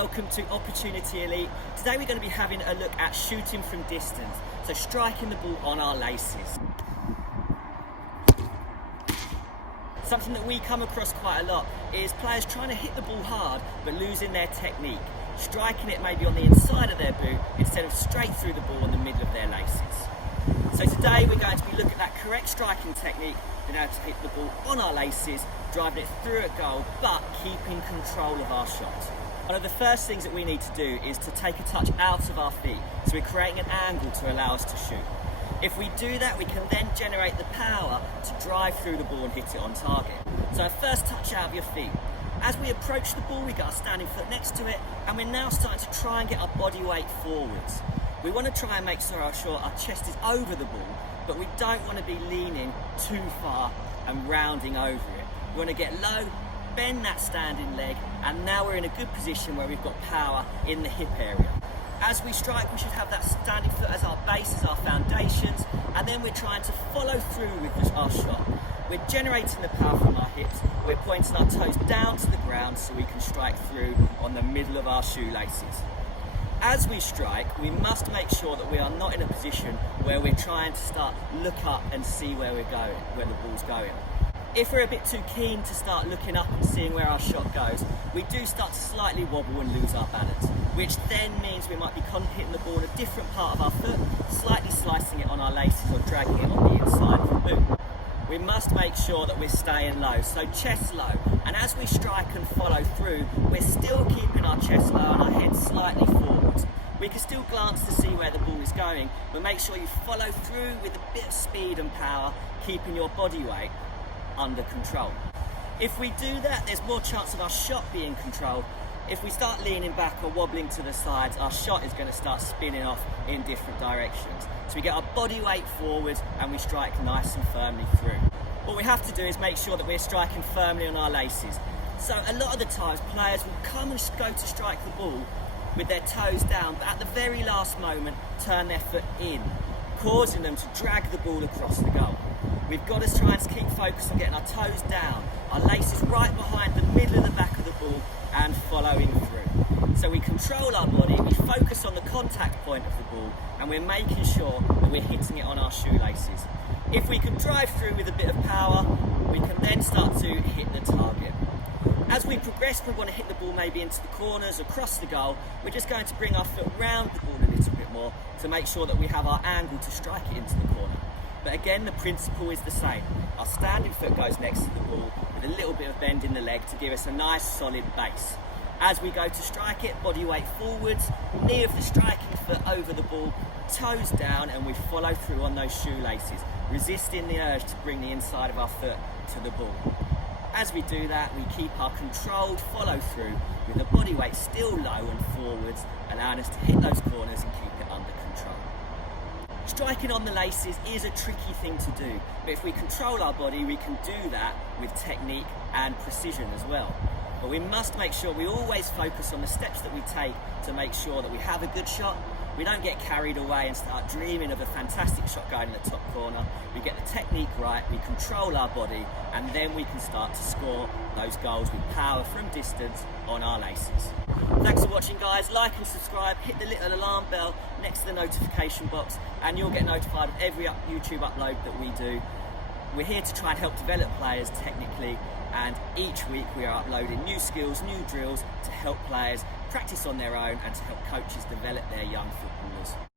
Welcome to Opportunity Elite. Today we're going to be having a look at shooting from distance, so striking the ball on our laces. Something that we come across quite a lot is players trying to hit the ball hard but losing their technique, striking it maybe on the inside of their boot instead of straight through the ball on the middle of their laces. So today we're going to be looking at that correct striking technique, being able to hit the ball on our laces, driving it through a goal but keeping control of our shot. One of the first things that we need to do is to take a touch out of our feet, so we're creating an angle to allow us to shoot. If we do that, we can then generate the power to drive through the ball and hit it on target. So our first touch out of your feet. As we approach the ball, we get our standing foot next to it, and we're now starting to try and get our body weight forwards. We want to try and make sure our chest is over the ball, but we don't want to be leaning too far and rounding over it. We want to get low, bend that standing leg, and now we're in a good position where we've got power in the hip area. As we strike, we should have that standing foot as our base, as our foundations, and then we're trying to follow through with our shot. We're generating the power from our hips, we're pointing our toes down to the ground so we can strike through on the middle of our shoelaces. As we strike, we must make sure that we are not in a position where we're trying to start look up and see where we're going, where the ball's going. If we're a bit too keen to start looking up and seeing where our shot goes, we do start to slightly wobble and lose our balance, which then means we might be hitting the ball in a different part of our foot, slightly slicing it on our laces or dragging it on the inside of the boot. We must make sure that we're staying low, so chest low, and as we strike and follow through, we're still keeping our chest low and our head slightly forward. We can still glance to see where the ball is going, but make sure you follow through with a bit of speed and power, keeping your body weight under control. If we do that, there's more chance of our shot being controlled. If we start leaning back or wobbling to the sides, our shot is going to start spinning off in different directions. So we get our body weight forward and we strike nice and firmly through. What we have to do is make sure that we're striking firmly on our laces. So a lot of the times players will come and go to strike the ball with their toes down, but at the very last moment turn their foot in, causing them to drag the ball across the goal. We've got to try and keep focused on getting our toes down, our laces right behind the middle of the back of the ball and following through. So we control our body, we focus on the contact point of the ball, and we're making sure that we're hitting it on our shoelaces. If we can drive through with a bit of power, we can then start to hit the target. As we progress, we want to hit the ball maybe into the corners, across the goal. We're just going to bring our foot round the ball a little bit more to make sure that we have our angle to strike it into the corner. But again, the principle is the same. Our standing foot goes next to the ball with a little bit of bend in the leg to give us a nice solid base. As we go to strike it, body weight forwards, knee of the striking foot over the ball, toes down, and we follow through on those shoelaces, resisting the urge to bring the inside of our foot to the ball. As we do that, we keep our controlled follow through with the body weight still low and forwards, allowing us to hit those corners and keep it under control. Striking on the laces is a tricky thing to do, but if we control our body, we can do that with technique and precision as well. But we must make sure we always focus on the steps that we take to make sure that we have a good shot. We don't get carried away and start dreaming of a fantastic shot going in the top corner. We get the technique right, we control our body, and then we can start to score those goals with power from distance on our laces. Thanks for watching, guys. Like and subscribe, hit the little alarm bell next to the notification box, and you'll get notified of every YouTube upload that we do. We're here to try and help develop players technically, and each week we are uploading new skills, new drills to help players practice on their own and to help coaches develop their young footballers.